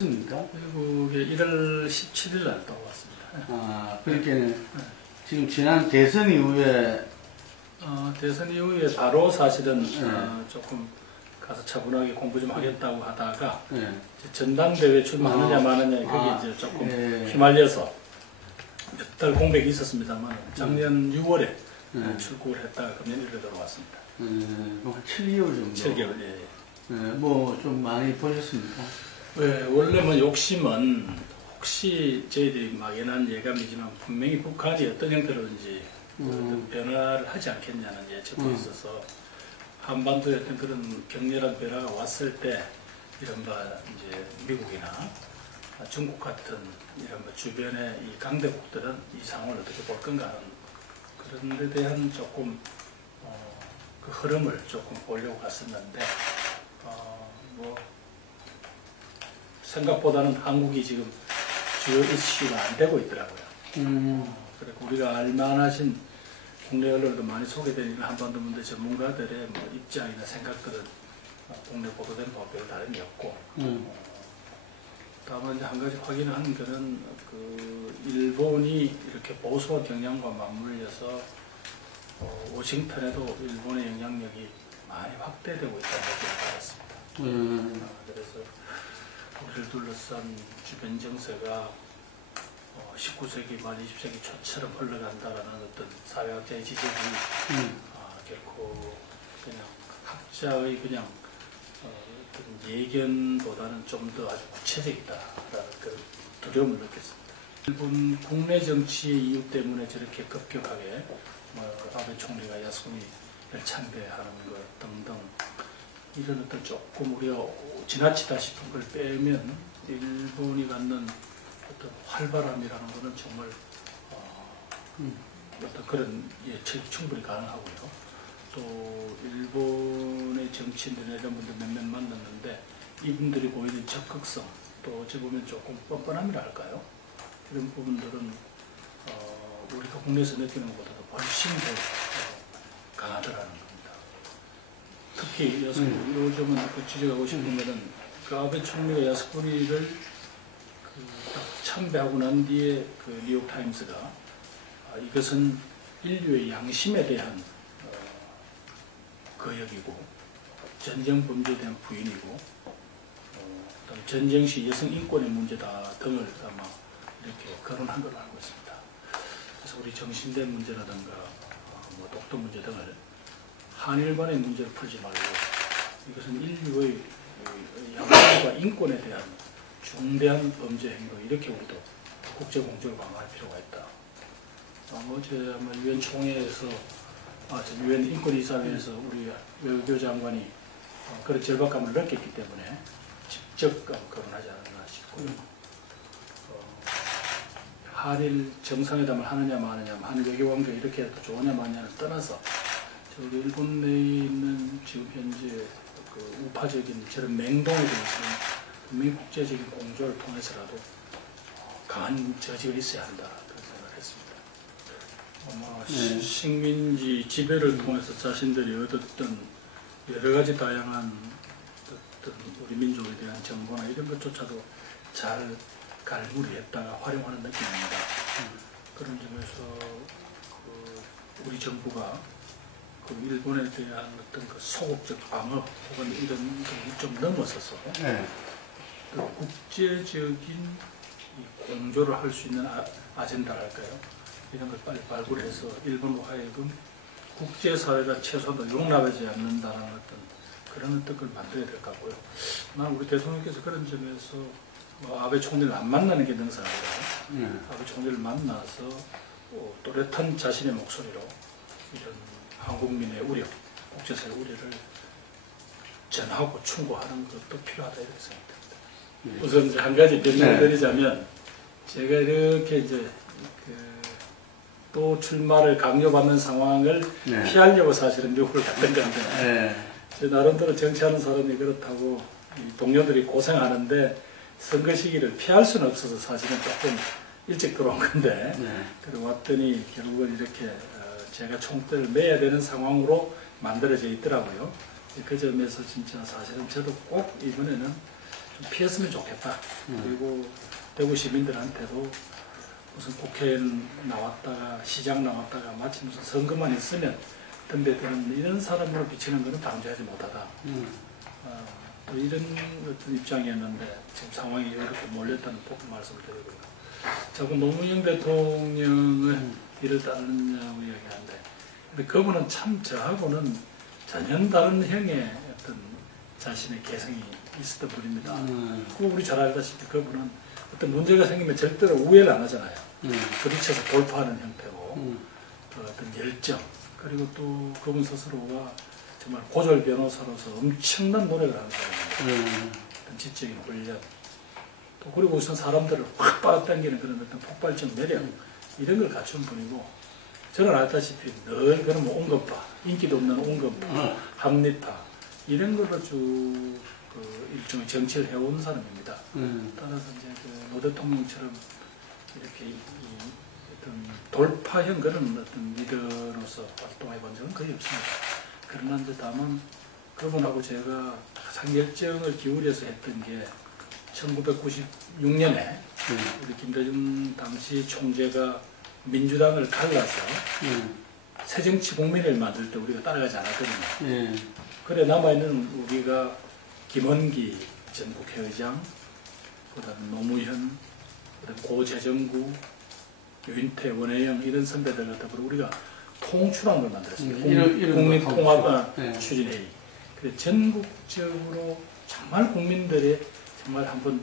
있습니까? 미국에 1월 17일 날 또 왔습니다. 아, 그렇게는 지금 지난 대선 이후에 대선 이후에 바로 사실은 조금 가서 차분하게 공부 좀 하겠다고 하다가 이제 전당대회 출마하느냐 마느냐 거기에 이제 조금 휘말려서 몇 달 공백이 있었습니다만 작년 6월에 출국을 했다가 금년 1월에 들어왔습니다. 한 7개월 정도. 7개월, 예. 뭐 좀 많이 보셨습니까? 네, 원래 뭐 욕심은 혹시 저희들이 막연한 예감이지만 분명히 북한이 어떤 형태로든지 어떤 변화를 하지 않겠냐는 예측도 있어서 한반도에 어떤 그런 격렬한 변화가 왔을 때 이른바 이제 미국이나 중국 같은 이른바 주변의 이 강대국들은 이 상황을 어떻게 볼 건가 하는 그런 데 대한 조금 그 흐름을 조금 보려고 갔었는데 뭐 생각보다는 한국이 지금 주요 이슈가 안 되고 있더라고요. 그리고 우리가 알만하신 국내 언론도 많이 소개되는 한반도 문제 전문가들의 뭐 입장이나 생각들은 국내 보도된 바와 별 다름이 없고 다만 이제 한 가지 확인하는 것은 그 일본이 이렇게 보수 경향과 맞물려서 워싱턴에도 일본의 영향력이 많이 확대되고 있다는 것을 알았습니다. 그래서 우리를 둘러싼 주변 정세가 19세기 말 20세기 초처럼 흘러간다라는 어떤 사회학자의 지적이 결코 그냥 학자의 그냥 어떤 예견보다는 좀 더 아주 구체적이다라는 그런 두려움을 느꼈습니다. 일본 국내 정치의 이유 때문에 저렇게 급격하게 아베 총리가 야스쿠니 열창대하는 것 등등 이런 어떤 조금 우리가 지나치다 싶은 걸 빼면 일본이 갖는 어떤 활발함이라는 것은 정말 어떤 그런 예측이 충분히 가능하고요. 또 일본의 정치인들이나 이런 분들 몇몇 만났는데 이분들이 보이는 적극성 또 어찌 보면 조금 뻔뻔함이라 할까요? 이런 부분들은 우리가 국내에서 느끼는 것보다도 훨씬 더 강하더라는 겁니다. 특히 요즘은 그 지적하고 싶은 것은 그 아베 총리가 야스쿠니를 딱 참배하고 난 뒤에 그 뉴욕타임스가 이것은 인류의 양심에 대한 거역이고 전쟁 범죄에 대한 부인이고 전쟁 시 여성 인권의 문제다 등을 아마 이렇게 거론한 걸로 알고 있습니다. 그래서 우리 정신대 문제라든가 뭐 독도 문제 등을 한일 간의 문제를 풀지 말고 이것은 인류의 양심과 인권에 대한 중대한 범죄 행동 이렇게 우리도 국제 공조를 강화할 필요가 있다. 어제 아마 유엔 총회에서 유엔 인권이사회에서 우리 외교 장관이 그런 절박감을 느꼈기 때문에 직접 거론하지 않았나 싶고요. 한일 정상회담을 하느냐 마느냐, 한일 외교관계가 이렇게 해도 좋으냐 마느냐를 떠나서 저기 일본 내에 있는 지금 현재 그 우파적인 저런 맹동에 대해서는 분명히 국제적인 공조를 통해서라도 강한 저지가 있어야 한다 그런 생각을 했습니다. 아마 식민지 지배를 통해서 자신들이 얻었던 여러 가지 다양한 어떤 우리 민족에 대한 정보나 이런 것조차도 잘 갈무리했다가 활용하는 느낌입니다. 그런 점에서 우리 정부가 그 일본에 대한 어떤 그 소극적 방어 혹은 이런 좀 넘어서서 그 국제적인 이 공조를 할 수 있는 아젠다랄까요? 이런 걸 빨리 발굴해서 일본으로 하여금 국제사회가 최소한도 용납하지 않는다는 어떤 그런 걸 만들어야 될 것 같고요. 난 우리 대통령께서 그런 점에서 아베 총리를 안 만나는 게 능사아니라 아베 총리를 만나서 또렷한 자신의 목소리로 이런 한국민의 우려, 국제사회 우려를 전하고 충고하는 것도 필요하다 이렇게 생각됩니다. 우선 이제 한 가지 변명을 드리자면 제가 이렇게 이제 또 출마를 강요받는 상황을 피하려고 사실은 미국을 갔던 건데 제 나름대로 정치하는 사람이 그렇다고 동료들이 고생하는데 선거 시기를 피할 수는 없어서 사실은 조금 일찍 들어온 건데 그리고 왔더니 결국은 이렇게 제가 총대를 매야 되는 상황으로 만들어져 있더라고요. 그 점에서 진짜 사실은 저도 꼭 이번에는 좀 피했으면 좋겠다. 그리고 대구 시민들한테도 무슨 국회에 나왔다가 시장 나왔다가 마치 무슨 선거만 있으면 덤벼드는 이런 사람으로 비치는 것은 방지하지 못하다. 또 이런 어떤 입장이었는데 지금 상황이 이렇게 몰렸다는 꼭 말씀을 드리고요. 자꾸 노무현 대통령을 이를 따르느냐고 이야기하는데 근데 그분은 참 저하고는 전혀 다른 형의 어떤 자신의 개성이 있었던 분입니다. 그리고 우리 잘 알다시피 그분은 어떤 문제가 생기면 절대로 우회를 안 하잖아요. 부딪혀서 돌파하는 형태고 어떤 열정 그리고 또 그분 스스로가 정말 고졸 변호사로서 엄청난 노력을 하는 사람입니다. 어떤 지적인 훈련 또 그리고 우선 사람들을 확 빨아당기는 그런 어떤 폭발적 매력 이런 걸 갖춘 분이고 저는 알다시피 늘 그런 온건파 인기도 없는 온건파 합리파 이런 걸로 쭉 그 일종의 정치를 해온 사람입니다. 따라서 이제 그 노 대통령처럼 이렇게 어떤 돌파형 그런 어떤 리더로서 활동해 본 적은 거의 없습니다. 그러나 이제 다만 그분하고 제가 가장 열정을 기울여서 했던 게 1996년에 우리 김대중 당시 총재가 민주당을 갈라서 새정치 국민을 만들 때 우리가 따라가지 않았거든요. 그래 남아있는 우리가 김원기 전 국회의장, 그다음에 노무현, 그다음에 고재정구, 유인태, 원혜영 이런 선배들과 더불어 우리가 통출항을 만들었습니다. 국민통합 추진회의. 그래 전국적으로 정말 국민들의 정말 한번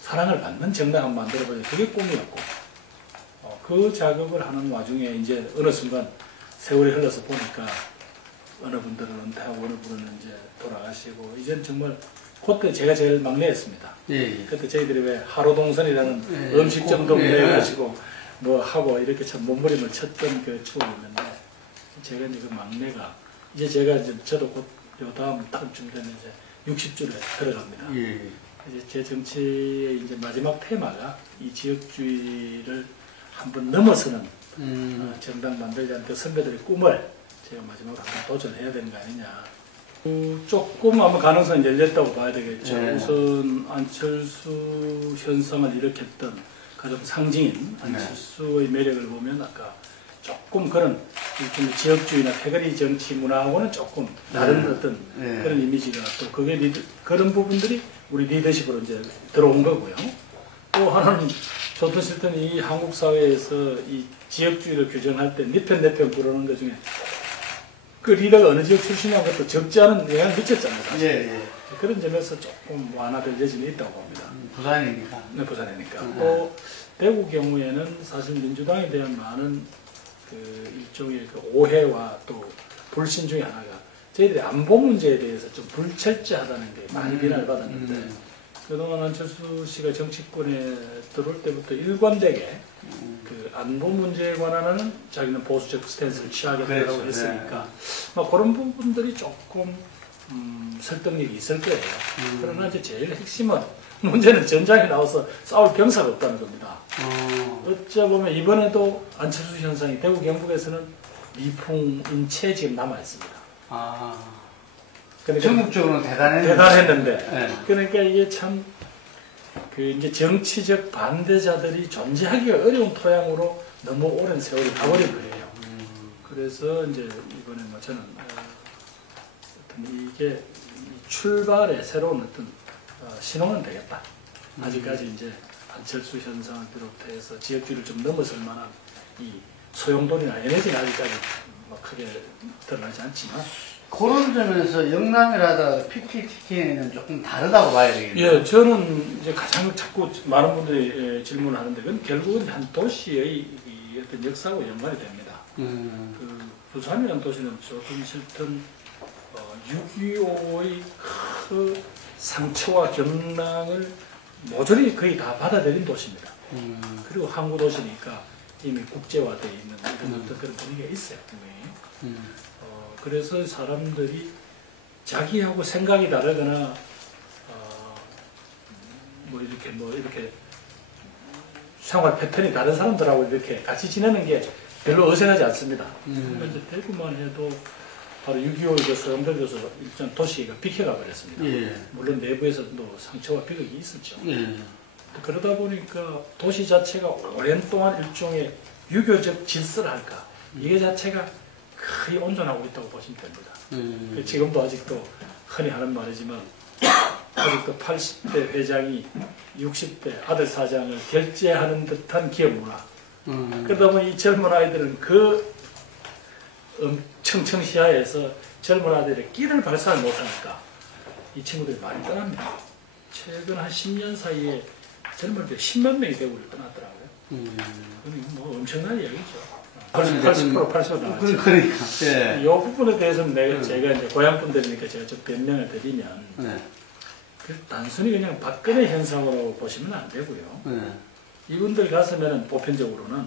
사랑을 받는 정당 한번 만들어보자. 그게 꿈이었고 그 작업을 하는 와중에 이제 어느 순간 세월이 흘러서 보니까 어느 분들은 은퇴하고 어느 분은 이제 돌아가시고 이제는 정말 그때 제가 제일 막내였습니다. 그때 저희들이 왜 하루동선이라는 음식점도 내가지고 뭐 하고 이렇게 참 몸부림을 쳤던 그 추억이 있는데 제가 이제 그 막내가 이제 제가 이제 저도 곧 요 다음 텀쯤 되면 이제 60주를 들어갑니다. 이제 제 정치의 이제 마지막 테마가 이 지역주의를 한번 넘어서는 정당 만들자는 그 선배들의 꿈을 제가 마지막으로 한번 도전해야 되는 거 아니냐. 조금 아마 가능성이 열렸다고 봐야 되겠죠. 우선 안철수 현상을 일으켰던 가장 상징인 안철수의 매력을 보면 아까 조금 그런 지역주의나 패거리 정치 문화하고는 조금 다른 어떤 그런 이미지가 또 그게 그런 부분들이 우리 리더십으로 이제 들어온 거고요. 또 하나는 좋든 싫든 이 한국 사회에서 이 지역주의를 규정할 때 네 편 내 편 부르는 것 중에 그 리더가 어느 지역 출신이냐는 것도 적지 않은 영향을 미쳤잖아요. 사실. 그런 점에서 조금 완화될 여지는 있다고 봅니다. 부산이니까. 네, 부산이니까. 또 대구 경우에는 사실 민주당에 대한 많은 그 일종의 그 오해와 또 불신 중에 하나가 저희들이 안보 문제에 대해서 좀 불철저하다는 게 많이 비난을 받았는데 그동안 안철수 씨가 정치권에 들어올 때부터 일관되게 그 안보 문제에 관한 자기는 보수적 스탠스를 취하겠다고 했으니까 뭐 그런 부분들이 조금 설득력이 있을 거예요. 그러나 이제 제일 핵심은 문제는 전장에 나와서 싸울 병사가 없다는 겁니다. 어찌 보면 이번에도 안철수 현상이 대구 경북에서는 미풍인채 지금 남아 있습니다. 그러니까 전국적으로는 대단했는데 그러니까 이게 참 그 이제 정치적 반대자들이 존재하기가 어려운 토양으로 너무 오랜 세월이 가버린 거예요. 그래서 이제 이번에 뭐 저는 어떤 이게 출발의 새로운 어떤 신호는 되겠다. 아직까지 이제 안철수 현상을 비롯해서 지역주의를 좀 넘어설 만한 이 소용돌이나 에너지는 아직까지 뭐 크게 드러나지 않지만 그런 점에서 영남이라든가 PPTK는 조금 다르다고 봐야 되겠네요. 예, 저는 이제 가장 자꾸 많은 분들이 질문을 하는데 그건 결국은 한 도시의 이 어떤 역사하고 연관이 됩니다. 그 부산이라는 도시는 조금 싫든 6.25의 그 상처와 경랑을 모조리 거의 다 받아들인 도시입니다. 그리고 항구 도시니까 이미 국제화되어 있는 이런 어떤 그런 분위기가 있어요, 분명히. 그래서 사람들이 자기하고 생각이 다르거나 뭐 이렇게 생활 패턴이 다른 사람들하고 이렇게 같이 지내는 게 별로 어색하지 않습니다. 이제 대구만 해도 바로 6.25에서 흔들려서 일단 도시가 비켜가 버렸습니다. 예. 물론 내부에서도 상처와 비극이 있었죠. 예. 그러다 보니까 도시 자체가 오랜 동안 일종의 유교적 질서를 할까, 이게 자체가 거의 온전하고 있다고 보시면 됩니다. 지금도 아직도 흔히 하는 말이지만 아직도 80대 회장이 60대 아들 사장을 결제하는 듯한 기업 문화. 그러다 보니 이 젊은 아이들은 그 청청시야에서 젊은 아이들의 끼를 발산을 못하니까 이 친구들이 많이 떠납니다. 최근 한 10년 사이에 젊은이들 10만 명이 대구를 떠났더라고요. 그건 뭐 엄청난 이야기죠. 80% 나왔죠. 그러니까. 예. 이 부분에 대해서는 제가 이제 고향 분들이니까 제가 좀 변명을 드리면 네. 단순히 그냥 박근혜 현상으로 보시면 안 되고요. 네. 이분들 가슴에는 보편적으로는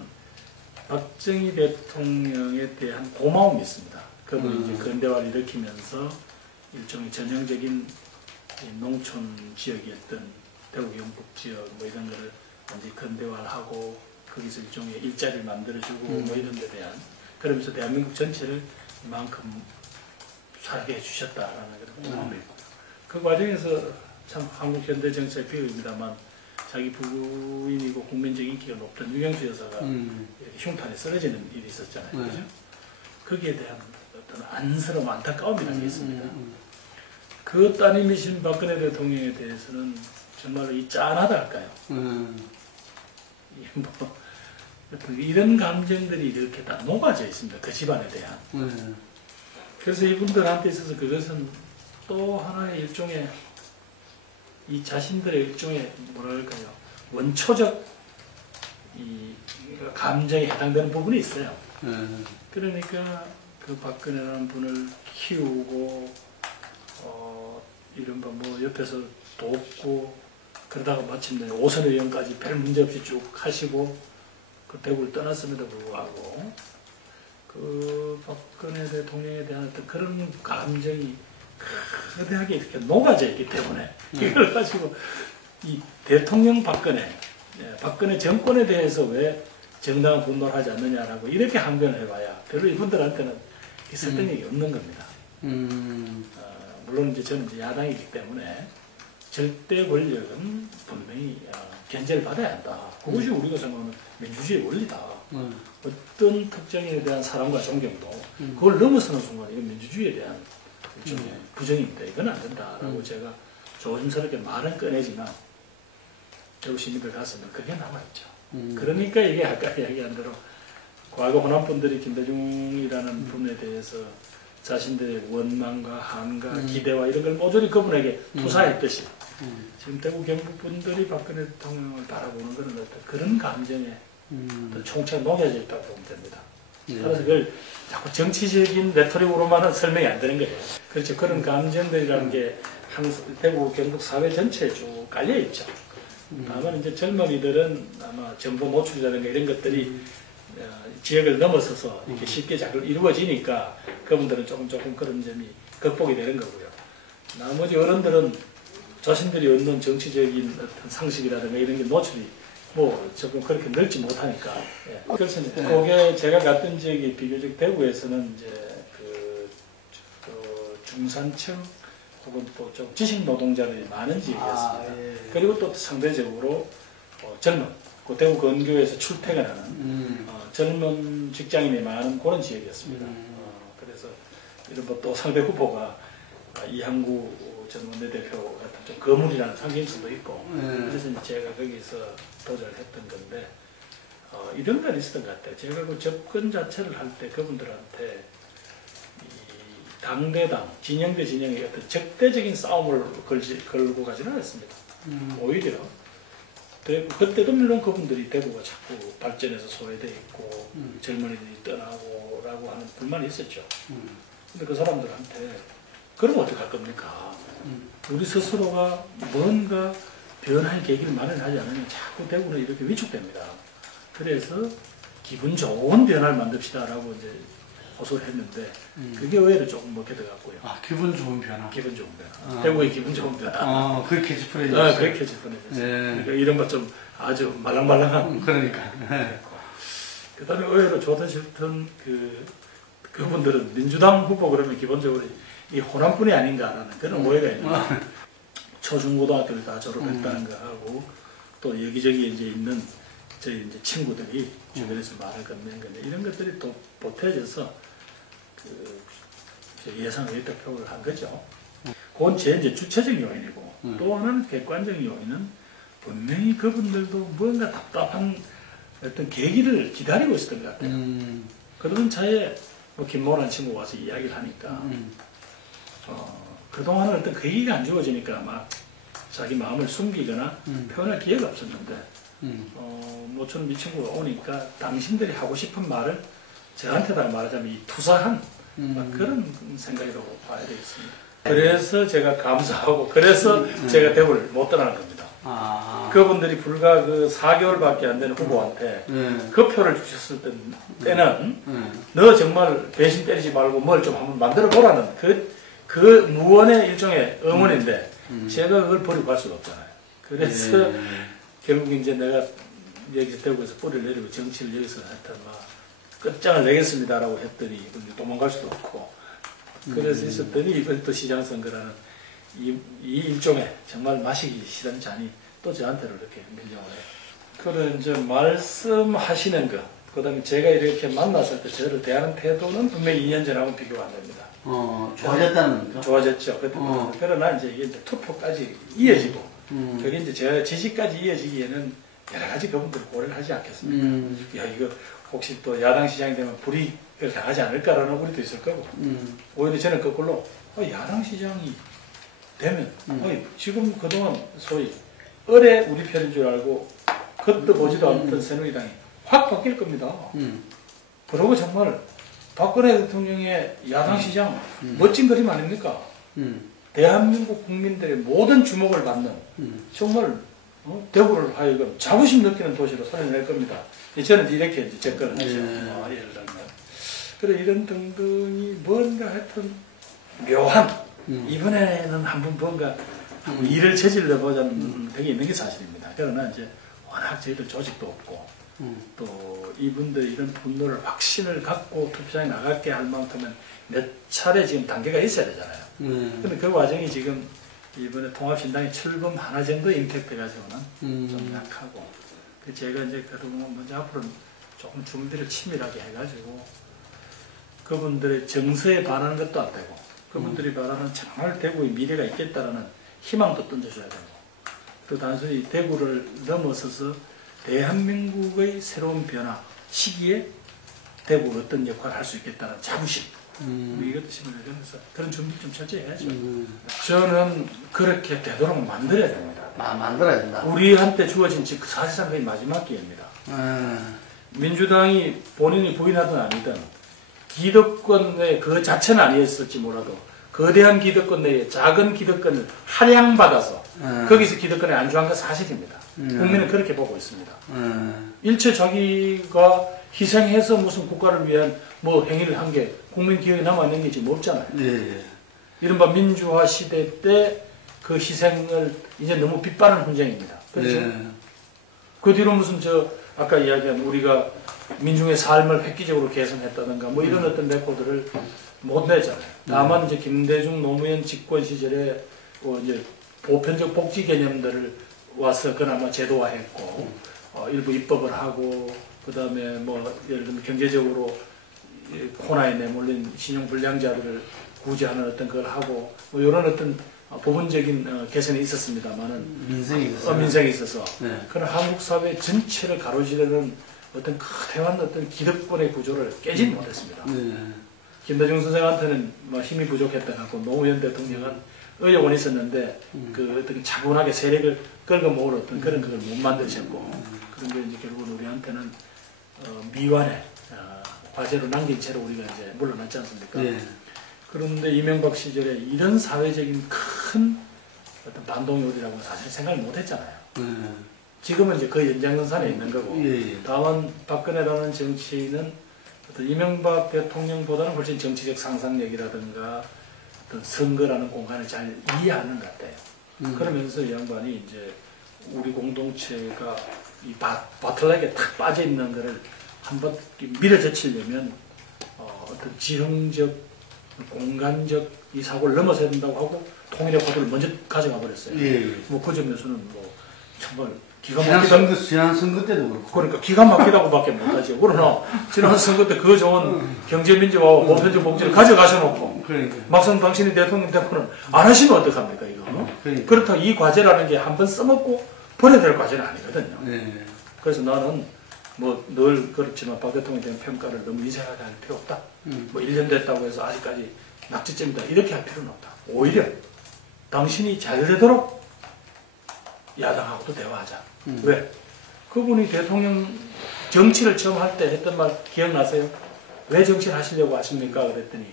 박정희 대통령에 대한 고마움이 있습니다. 그분이 이제 근대화를 일으키면서 일종의 전형적인 농촌 지역이었던 대구 경북 지역 뭐 이런 거를 완전히 근대화를 하고 거기서 일종의 일자리를 만들어주고 뭐 이런 데 대한, 그러면서 대한민국 전체를 이만큼 살게 해주셨다라는 그런 고마움이 있고, 그 과정에서 참 한국 현대 정치의 비극입니다만 자기 부인이고 국민적 인기가 높던 유경수 여사가 이렇게 흉탄에 쓰러지는 일이 있었잖아요. 그죠? 거기에 대한 어떤 안쓰러움, 안타까움이라는 게 있습니다. 그 따님이신 박근혜 대통령에 대해서는 정말로 이 짠하다 할까요? 뭐 이런 감정들이 이렇게 다 녹아져 있습니다. 그 집안에 대한. 그래서 이분들한테 있어서 그것은 또 하나의 일종의 이 자신들의 일종의 뭐랄까요, 원초적 이 감정에 해당되는 부분이 있어요. 그러니까 그 박근혜라는 분을 키우고 이른바 뭐 옆에서 돕고 그러다가 마침내 오선 의원까지 별 문제 없이 쭉 하시고 그 대구를 떠났음에도 불구하고 그 박근혜 대통령에 대한 어떤 그런 감정이 거대하게 이렇게 녹아져 있기 때문에 이걸 가지고 이 대통령 박근혜, 박근혜 정권에 대해서 왜 정당한 분노를 하지 않느냐라고 이렇게 항변을 해봐야 별로 이분들한테는 있었던 일이 없는 겁니다. 물론 이제 저는 이제 야당이기 때문에 절대 권력은 분명히 견제를 받아야 한다. 그것이 우리가 생각하는 민주주의의 원리다. 어떤 특정인에 대한 사랑과 존경도 그걸 넘어서는 순간 이건 민주주의에 대한 일종의 부정입니다. 이건 안 된다라고 제가 조심스럽게 말은 꺼내지만 대구 시민들 가서는 그게 남아있죠. 그러니까 이게 아까 이야기한 대로 과거 호남분들이 김대중이라는 분에 대해서 자신들의 원망과 한과 기대와 이런 걸 모조리 그분에게 투사했듯이 지금 대구 경북 분들이 박근혜 대통령을 바라보는 것은 어떤 그런 감정에 어떤 총체가 녹여져 있다고 보면 됩니다. 그래서 그걸 자꾸 정치적인 레토릭으로만은 설명이 안 되는 거예요. 그렇죠. 그런 감정들이라는 게 대구 경북 사회 전체에 쭉 깔려 있죠. 다만 이제 젊은이들은 아마 정보 노출이라든가 이런 것들이 지역을 넘어서서 이렇게 쉽게 자꾸 이루어지니까 그분들은 조금 그런 점이 극복이 되는 거고요. 나머지 어른들은 자신들이 얻는 정치적인 어떤 상식이라든가 이런 게 노출이 뭐 조금 그렇게 넓지 못하니까. 예. 그래서 그게 제가 갔던 지역이 비교적 대구에서는 이제 그 중산층 혹은 또 좀 지식 노동자들이 많은 지역이었습니다. 그리고 또 상대적으로 젊은 그 대구 근교에서 출퇴근하는 젊은 직장인이 많은 그런 지역이었습니다. 그래서 이런 또 상대 후보가 이항구 전 원내대표 같은 좀 거물이라는 상징성도 있고 그래서 제가 거기서 도전을 했던 건데 이런 건 있었던 것 같아요. 제가 그 접근 자체를 할 때 그분들한테 이 당대당, 진영 대 진영의 어떤 적대적인 싸움을 걸고 가지는 않았습니다. 오히려 그때도 물론 그분들이 대구가 자꾸 발전해서 소외되어 있고 젊은이들이 떠나고 라고 하는 불만이 있었죠. 근데 그 사람들한테 그럼 어떡할 겁니까? 우리 스스로가 뭔가 변화의 계기를 마련하지 않으면 자꾸 대구는 이렇게 위축됩니다. 그래서 기분 좋은 변화를 만듭시다 라고 이제 호소를 했는데 그게 의외로 조금 먹혀들어갔고요. 아, 기분 좋은 변화. 기분 좋은 변화. 대구의 기분 좋은 변화. 그렇게 짚어내셨어요. 그렇게 짚어내셨어요. 그러니까 이런 것 좀 아주 말랑말랑한. 그러니까. 그 다음에 의외로 조던 실턴 그 그분들은 민주당 후보 그러면 기본적으로 이 호남뿐이 아닌가라는 그런 오해가 있는 거예요. 초중고등학교를 다 졸업했다는 거 하고 또 여기저기 이제 있는 저희 이제 친구들이 주변에서 말을 건넨 건데 이런 것들이 또 보태져서 그 예상 외적 표를 한 거죠. 그건 제 이제 주체적 요인이고 또 하나는 객관적 요인은 분명히 그분들도 뭔가 답답한 어떤 계기를 기다리고 있었던 것 같아요. 그런 차에 뭐 김모란 친구가 와서 이야기를 하니까 그동안은 어떤 계기가 안 주어지니까 막 자기 마음을 숨기거나 표현할 기회가 없었는데 모처럼 이 친구가 오니까 당신들이 하고 싶은 말을 저한테다가 말하자면 이 투사한 그런 생각이라고 봐야 되겠습니다. 그래서 제가 감사하고 그래서 제가 대구를 못 떠나는 겁니다. 그분들이 불과 그 4개월밖에 안 되는 후보한테 그 표를 주셨을 때는 너 정말 배신 때리지 말고 뭘 좀 한번 만들어 보라는 그 무언의 일종의 응원인데 제가 그걸 버리고 갈 수가 없잖아요. 그래서 결국 이제 내가 여기서 대구에서 뿌리를 내리고 정치를 여기서 하여튼 막 끝장을 내겠습니다라고 했더니 도망갈 수도 없고 그래서 있었더니 이번 또 시장 선거라는 이 일종의 정말 마시기 싫은 잔이 또 저한테로 이렇게 밀려오네요. 그런 이제 말씀하시는 거, 그 다음에 제가 이렇게 만났을 때 저를 대하는 태도는 분명히 2년 전하고 비교가 안 됩니다. 좋아졌다는 겁니까? 좋아졌죠. 그러나 이제 이게 이제 투표까지 이어지고, 그게 이제 제가 지지까지 이어지기에는 여러 가지 그분들 고려를 하지 않겠습니까? 야, 이거 혹시 또 야당 시장이 되면 불이익을 당하지 않을까라는 우리도 있을 거고, 오히려 저는 거꾸로, 야당 시장이 되면, 지금 그동안 소위, 을에 우리 편인 줄 알고, 겉도 보지도 않던 새누리당이 확 바뀔 겁니다. 그러고 정말, 박근혜 대통령의 야당 시장, 멋진 그림 아닙니까? 대한민국 국민들의 모든 주목을 받는, 정말, 대구를 하여금 자부심 느끼는 도시로 살려낼 겁니다. 저는 이렇게 이제 접근을 하죠. 예를 들면. 그래, 이런 등등이 뭔가 하여튼 묘한, 이번에는 한번 뭔가 일을 저질러 보자는 등이 있는 게 사실입니다. 그러나 이제 워낙 저희들 조직도 없고, 또 이분들 이런 분노를 확신을 갖고 투표장에 나갈게 할 만큼은 몇 차례 지금 단계가 있어야 되잖아요. 근데 그 과정이 지금 이번에 통합신당이 출범 하나 정도 임팩트가지고는 좀 약하고, 제가 이제 그동안 먼저 앞으로는 조금 준비를 치밀하게 해가지고 그분들의 정서에 반하는 것도 안 되고, 그분들이 말하는 정말 대구의 미래가 있겠다라는 희망도 던져줘야 되고, 또 단순히 대구를 넘어서서 대한민국의 새로운 변화 시기에 대구가 어떤 역할을 할 수 있겠다는 자부심, 이것도 심어내면서 그런 준비 좀 철저히 해야죠. 저는 그렇게 되도록 만들어야 됩니다. 만들어야 된다. 우리한테 주어진 사실상 거의 마지막 기회입니다. 민주당이 본인이 부인하든 아니든 기득권의 그 자체는 아니었을지 몰라도 거대한 기득권 내에 작은 기득권을 할양받아서 거기서 기득권에 안주한 건 사실입니다. 국민은 그렇게 보고 있습니다. 일체 자기가 희생해서 무슨 국가를 위한 뭐 행위를 한 게 국민 기억에 남아있는 게 지금 없잖아요. 이른바 민주화 시대 때 그 희생을 이제 너무 빗바라는 훈장입니다. 그렇죠? 그 뒤로 무슨 아까 이야기한 우리가 민중의 삶을 획기적으로 개선했다든가 뭐 이런 어떤 레코드를 못 내잖아요. 다만 이제 김대중 노무현 집권 시절에 이제 보편적 복지 개념들을 와서 그나마 제도화했고 일부 입법을 하고 그 다음에 뭐 예를 들면 경제적으로 코너에 내몰린 신용불량자들을 구제하는 어떤 걸 하고 뭐 이런 어떤 부분적인 개선이 있었습니다만은 민생이 있어서 그런 한국 사회 전체를 가로지르는 어떤 거대한 어떤 기득권의 구조를 깨지 못했습니다. 김대중 선생한테는 뭐 힘이 부족했다고 노무현 대통령은 의욕은 있었는데 그 어떤 차분하게 세력을 끌고 모을 어떤 그런 걸 못 만드셨고 그런 게 이제 결국은 우리한테는 미완의 과제로 남긴 채로 우리가 이제 물러났지 않습니까? 그런데 이명박 시절에 이런 사회적인 큰 어떤 반동요리라고 사실 생각을 못 했잖아요. 지금은 이제 그 연장선상에 있는 거고, 다만 박근혜라는 정치인은 어떤 이명박 대통령보다는 훨씬 정치적 상상력이라든가 어떤 선거라는 공간을 잘 이해하는 것 같아요. 그러면서 이 양반이 이제 우리 공동체가 이 바틀락에 탁 빠져 있는 거를 한번 밀어젖히려면 어떤 지형적, 공간적 이 사고를 넘어서야 된다고 하고 통일의 화두를 먼저 가져가 버렸어요. 예. 뭐 그 점에서는 뭐 정말 기가 막히다. 지난 선거 때도 그렇고. 그러니까 기가 막히다고밖에 못하죠. 그러나 지난 선거 때 그 좋은 경제민주화와 보편적 복지를 가져가셔놓고 그러니까. 막상 당신이 대통령 되고는 안 하시면 어떡합니까 이거? 그러니까. 그렇다고 이 과제라는 게 한 번 써먹고 버려야 될 과제는 아니거든요. 네. 그래서 나는 뭐 늘 그렇지만 박 대통령에 대한 평가를 너무 이상하게 할 필요 없다. 뭐 1년 됐다고 해서 아직까지 낙지점이다 이렇게 할 필요는 없다. 오히려 당신이 잘 되도록 야당하고도 대화하자. 왜? 그분이 대통령 정치를 처음 할 때 했던 말 기억나세요? 왜 정치를 하시려고 하십니까? 그랬더니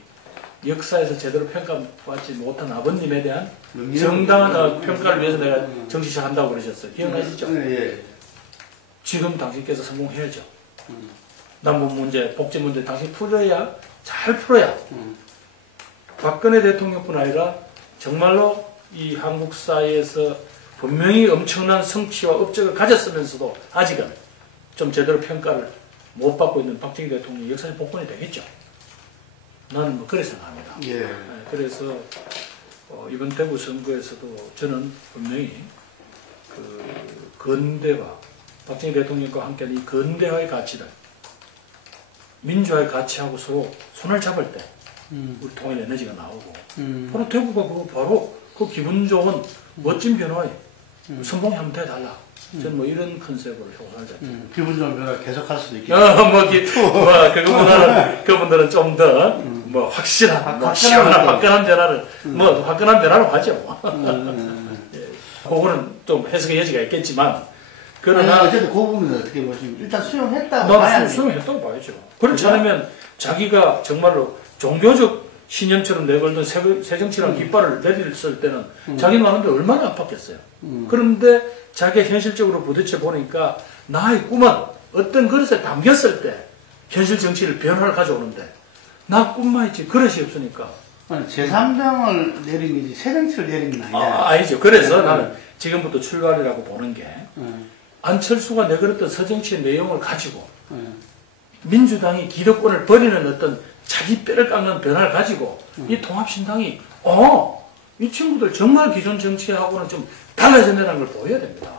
역사에서 제대로 평가받지 못한 아버님에 대한 정당한 평가를 위해서 내가 정치 시작한다고 그러셨어요. 기억나시죠? 예. 지금 당신께서 성공해야죠. 남북 문제, 복지 문제 당신 풀어야, 잘 풀어야 박근혜 대통령뿐 아니라 정말로 이 한국 사회에서 분명히 엄청난 성취와 업적을 가졌으면서도 아직은 좀 제대로 평가를 못 받고 있는 박정희 대통령이 역사적 복권이 되겠죠. 나는 뭐 그렇게 생각합니다. 예. 그래서 이번 대구 선거에서도 저는 분명히 그 근대화, 박정희 대통령과 함께하는 이 근대화의 가치를 민주화의 가치하고 서로 손을 잡을 때 우리 통일 에너지가 나오고 바로 대구가 바로 그 기분 좋은 멋진 변화에 선봉이 한번 돼달라. 저는 뭐 이런 컨셉으로 효과를 잡죠. 기분 좋은 변화 계속할 수도 있겠죠. 그분들은 좀 더 뭐 확실한, 시원한 화끈한 변화를 뭐 화끈한 변화로 하죠. 예. 그거는 좀 해석의 여지가 있겠지만 그러나 어쨌든 그 부분은 어떻게 보시면 일단 수용했다고 나는 봐야지. 수용했다고 봐야죠. 그렇지 않으면 자기가 정말로 종교적 신념처럼 내걸던 새정치라는 깃발을 내렸을 때는 자기 마음도 얼마나 아팠겠어요. 그런데 자기가 현실적으로 부딪혀 보니까 나의 꿈은 어떤 그릇에 담겼을 때 현실 정치를 변화를 가져오는데 나 꿈만 있지 그릇이 없으니까. 아니, 제3당을 내린 게지 새정치를 내린 건 아니다. 아니죠. 그래서 나는 지금부터 출발이라고 보는 게 안철수가 내걸었던 서정치의 내용을 가지고 민주당이 기득권을 버리는 어떤 자기 뼈를 깎는 변화를 가지고 이 통합신당이 이 친구들 정말 기존 정치하고는 좀 달라진다는 걸 보여야 됩니다.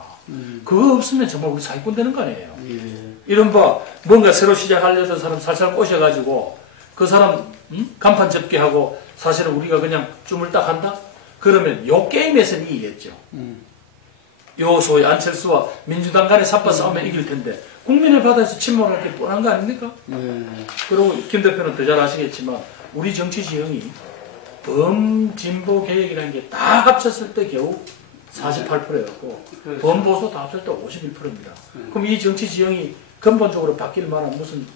그거 없으면 정말 우리 사기꾼 되는 거 아니에요. 예. 이른바 뭔가 새로 시작하려던 사람 살살 꼬셔가지고 그 사람 간판 접기하고 사실은 우리가 그냥 쭈물딱 한다? 그러면 요 게임에서는 이기겠죠. 요 소위 안철수와 민주당 간의 삽바 싸움에 이길 텐데 국민의 바다에서 침몰할 게 뻔한 거 아닙니까? 그리고 김 대표는 더 잘 아시겠지만 우리 정치 지형이 범진보 개혁이라는 게 다 합쳤을 때 겨우 48%였고 그렇죠. 범보수 다 합칠 때 51%입니다. 그럼 이 정치 지형이 근본적으로 바뀔 만한 무슨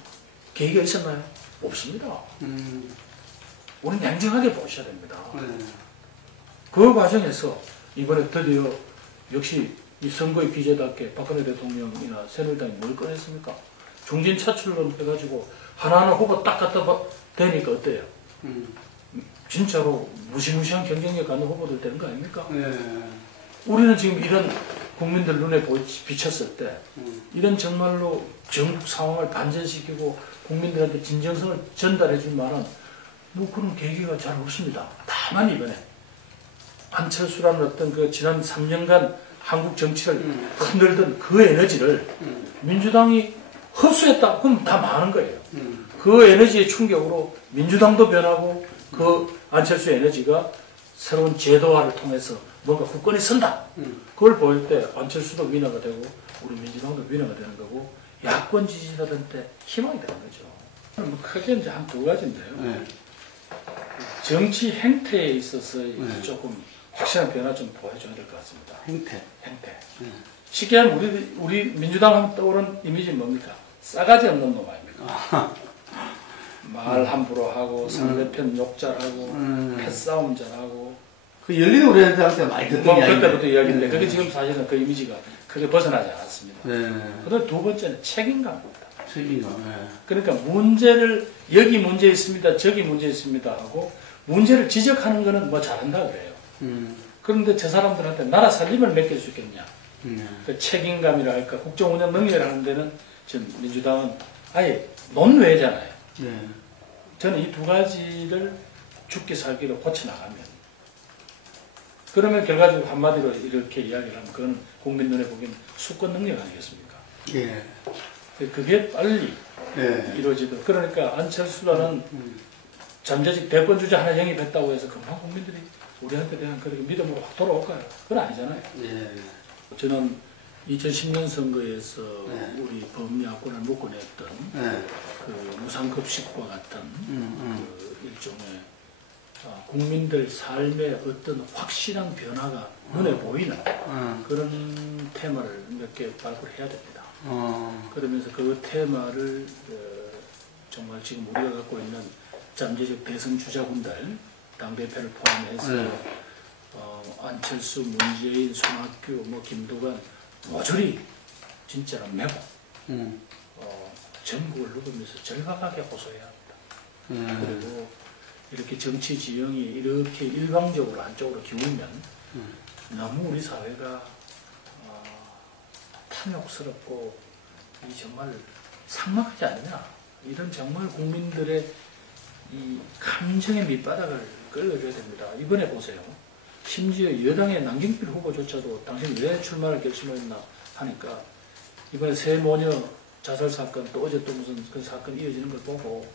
계기가 있었나요? 없습니다. 우리 냉정하게 보셔야 됩니다. 그 과정에서 이번에 드디어 역시 이 선거의 기재답게 박근혜 대통령이나 새누리당이 뭘 꺼냈습니까? 중진 차출론 해가지고 하나하나 후보 딱 갖다 대니까 어때요? 진짜로 무시무시한 경쟁력 갖는 후보들 되는 거 아닙니까? 우리는 지금 이런 국민들 눈에 비쳤을 때 이런 정말로 전국 상황을 반전시키고 국민들한테 진정성을 전달해 줄 만한 뭐 그런 계기가 잘 없습니다. 다만 이번에 안철수라는 어떤 그 지난 3년간 한국 정치를 흔들던 그 에너지를 민주당이 흡수했다. 그럼 다 많은 거예요. 그 에너지의 충격으로 민주당도 변하고 그 안철수의 에너지가 새로운 제도화를 통해서 뭔가 국권이 선다. 그걸 보일 때 안철수도 위너가 되고 우리 민주당도 위너가 되는 거고 야권 지지자들한테 희망이 되는 거죠. 뭐 크게 이제 한 두 가지인데요. 정치 행태에 있어서 조금 확실한 변화 좀 보여줘야 될 것 같습니다. 행태. 쉽게 하면 우리 민주당 하면 떠오르는 이미지 뭡니까? 싸가지 없는 놈 아닙니까? 말 함부로 하고 상대편 욕잘하고 패싸움 잘하고 그 열린 우리한테 많이 듣던 이야기. 그때부터 이야기인데 그게 지금 사실은 그 이미지가 크게 벗어나지 않았습니다. 그다음 두 번째는 책임감입니다. 책임감. 그러니까 문제를 여기 문제 있습니다, 저기 문제 있습니다 하고 문제를 지적하는 거는 뭐 잘한다 그래요. 그런데 저 사람들한테 나라 살림을 맡길 수 있겠냐? 그 책임감이라 할까 국정 운영 능력을 하는 데는 지금 민주당은 아예 논외잖아요. 저는 이 두 가지를 죽기 살기로 고쳐나가면, 그러면 결과적으로 한마디로 이렇게 이야기를 하면 그건 국민 눈에 보기엔 수권 능력 아니겠습니까? 예. 그게 빨리 예. 이루어지도록. 그러니까 안철수라는 잠재적 대권주자 하나 영입했다고 해서 금방 국민들이 우리한테 대한 그렇게 믿음으로 확 돌아올까요? 그건 아니잖아요. 예. 저는 2010년 선거에서 네. 우리 범야권을 묶어냈던 예. 그 무상급식과 같은 그 일종의 국민들 삶의 어떤 확실한 변화가 눈에 보이는 그런 테마를 몇 개 발표를 해야 됩니다. 그러면서 그 테마를 정말 지금 우리가 갖고 있는 잠재적 대선 주자군들, 당대표를 포함해서 안철수, 문재인, 손학규, 뭐 김두관 모조리 진짜로 메고 전국을 누르면서 절박하게 호소해야 합니다. 그리고 이렇게 정치 지형이 이렇게 일방적으로 한쪽으로 기울면 너무 우리 사회가 탐욕스럽고 이 정말 삭막하지 않느냐, 이런 정말 국민들의 이 감정의 밑바닥을 끌어줘야 됩니다. 이번에 보세요. 심지어 여당의 남경필 후보조차도 당신 왜 출마를 결심했나 하니까 이번에 새 모녀 자살 사건, 또 어제 또 무슨 그 사건 이어지는 걸 보고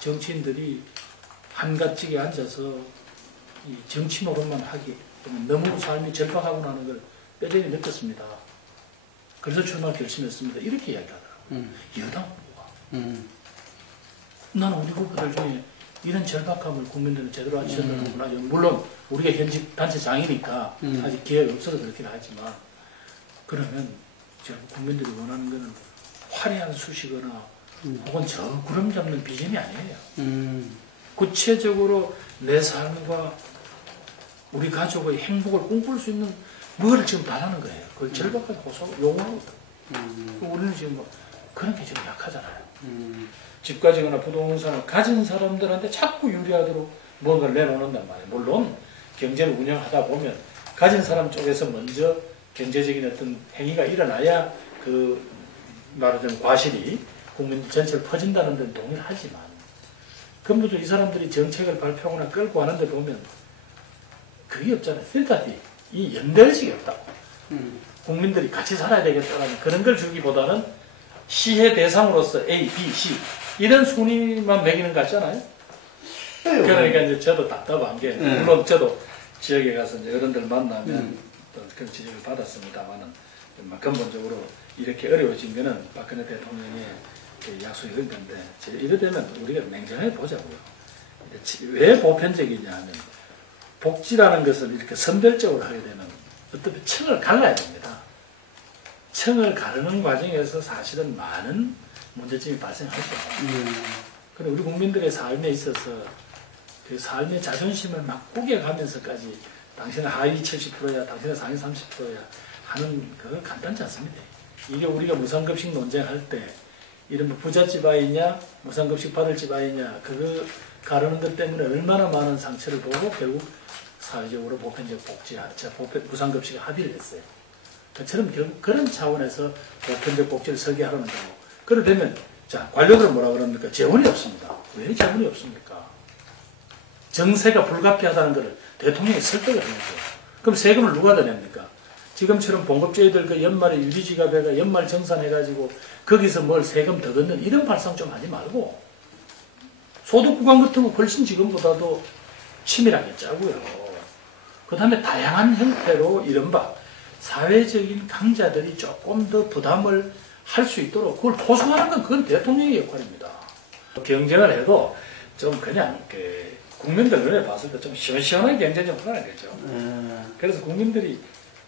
정치인들이 한가지게 앉아서 이 정치 노릇만 하기 너무 삶이 절박하구나 하는 걸 뼈저리 느꼈습니다. 그래서 출마를 결심했습니다. 이렇게 이야기하더라고요. 여당 후보가. 나는 우리 후보들 중에 이런 절박함을 국민들은 제대로 아시는구나. 물론 우리가 현직 단체장이니까 아직 기회가 없어서 그렇긴 하지만, 그러면 국민들이 원하는 것은 화려한 수식어나 혹은 저 구름 잡는 비전이 아니에요. 구체적으로 내 삶과 우리 가족의 행복을 꿈꿀 수 있는 뭐를 지금 바라는 거예요. 그걸 절박하게 요구하거든. 우리는 지금 뭐 그런 게 지금 약하잖아요. 집 가지거나 부동산을 가진 사람들한테 자꾸 유리하도록 뭔가를 내놓는단 말이에요. 물론 경제를 운영하다 보면 가진 사람 쪽에서 먼저 경제적인 어떤 행위가 일어나야 그 말하자면 과실이 국민 전체를 퍼진다는 데는 동의를 하지만, 그럼에도 이 사람들이 정책을 발표하거나 끌고 하는데 보면 그게 없잖아요. 필터티, 이 연대의식이 없다고. 국민들이 같이 살아야 되겠다는 그런 걸 주기보다는 시혜 대상으로서 A, B, C 이런 순위만 매기는 것 같잖아요. 그러니까 이제 저도 답답한 게, 물론 저도 지역에 가서 이제 어른들 만나면 또 그런 지적을 받았습니다만은, 근본적으로 이렇게 어려워진 거는 박근혜 대통령의 약속이 그런 건데, 이래 되면 우리가 냉정하게 보자고요. 왜 보편적이냐 하면, 복지라는 것을 이렇게 선별적으로 하게 되면 어떤 층을 갈라야 됩니다. 층을 가르는 과정에서 사실은 많은 문제점이 발생하죠. 그런데 우리 국민들의 삶에 있어서 그 삶의 자존심을 막 구겨가면서까지 당신은 하위 70%야, 당신은 상위 30%야 하는 그거 간단치 않습니다. 이게 우리가 무상급식 논쟁할 때 이런 뭐 부잣집 아이냐, 무상급식 받을 집 아이냐, 그거 가르는 것 때문에 얼마나 많은 상처를 보고 결국 사회적으로 보편적 복지, 무상급식에 합의를 했어요. 그처럼 결국 그런 차원에서 보편적 복지를 설계하려는 거고, 그러되면 자, 관료들은 뭐라 그럽니까? 재원이 없습니다. 왜 재원이 없습니까? 정세가 불가피하다는 것을 대통령이 설득을 하는 거예요. 그럼 세금을 누가 더 냅니까? 지금처럼 봉급제이들 그 연말에 유지지갑에가 연말 정산해가지고 거기서 뭘 세금 더 걷는 이런 발상 좀 하지 말고, 소득 구간 같은 거 훨씬 지금보다도 치밀하게 짜고요. 그 다음에 다양한 형태로 이른바 사회적인 강자들이 조금 더 부담을 할 수 있도록 그걸 포섭하는 건 그건 대통령의 역할입니다. 경쟁을 해도 좀 그냥 국민들 눈에 봤을 때 좀 시원시원하게 경쟁 좀 하라 그랬죠. 그래서 국민들이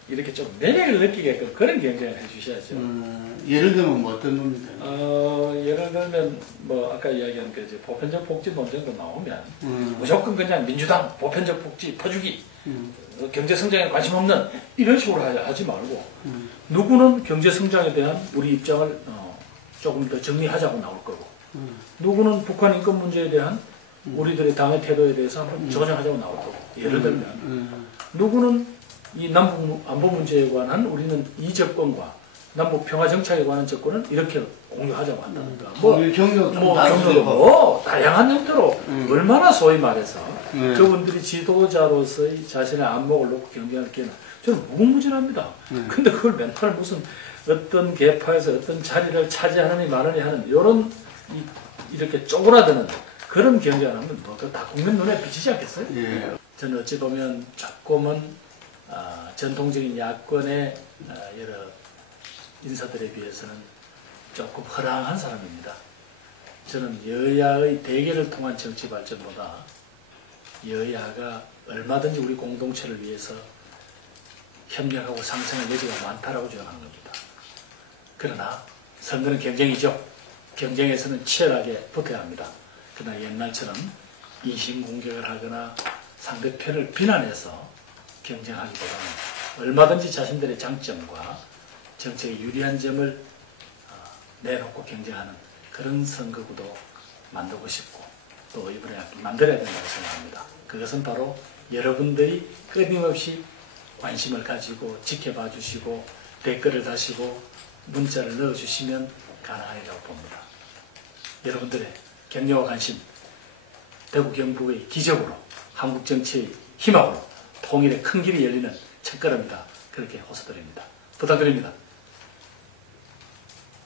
이렇게 좀 매력을 느끼게끔 그런 경쟁을 해주셔야죠. 예를 들면 뭐 어떤 겁니까? 예를 들면 뭐 아까 이야기한 그 이제 보편적 복지 논쟁도 나오면 무조건 그냥 민주당 보편적 복지 퍼주기, 경제 성장에 관심 없는 이런 식으로 하지 말고 누구는 경제 성장에 대한 우리 입장을 조금 더 정리하자고 나올 거고, 누구는 북한 인권 문제에 대한 우리들의 당의 태도에 대해서 한번 조정하자고 나올 거고, 예를 들면 누구는 이 남북 안보 문제에 관한 우리는 이 접근과 남북 평화 정착에 관한 정권은 이렇게 공유하자고 한다든가. 뭐 통일 경로 좀 뭐 다르고. 경로도 뭐 다양한 형태로 얼마나 소위 말해서 네. 그분들이 지도자로서의 자신의 안목을 놓고 경쟁할 기회는 저는 무궁무진합니다. 근데 그걸 맨날 무슨 어떤 계파에서 어떤 자리를 차지하느니 마느니 하는 이런 이렇게 쪼그라드는 그런 경쟁을 하면 뭐 다 국민 눈에 비치지 않겠어요? 예. 저는 어찌 보면 조금은 전통적인 야권의 여러 인사들에 비해서는 조금 허랑한 사람입니다. 저는 여야의 대결을 통한 정치 발전보다 여야가 얼마든지 우리 공동체를 위해서 협력하고 상생할 여지가 많다라고 주장하는 겁니다. 그러나 선거는 경쟁이죠. 경쟁에서는 치열하게 붙어야 합니다. 그러나 옛날처럼 인신공격을 하거나 상대편을 비난해서 경쟁하기보다는 얼마든지 자신들의 장점과 정책에 유리한 점을 내놓고 경쟁하는 그런 선거구도 만들고 싶고 또 이번에 만들어야 된다고 생각합니다. 그것은 바로 여러분들이 끊임없이 관심을 가지고 지켜봐 주시고 댓글을 다시고 문자를 넣어주시면 가능하리라고 봅니다. 여러분들의 격려와 관심, 대구 경북의 기적으로 한국 정치의 희망으로 통일의 큰 길이 열리는 첫걸음이다. 그렇게 호소드립니다. 부탁드립니다.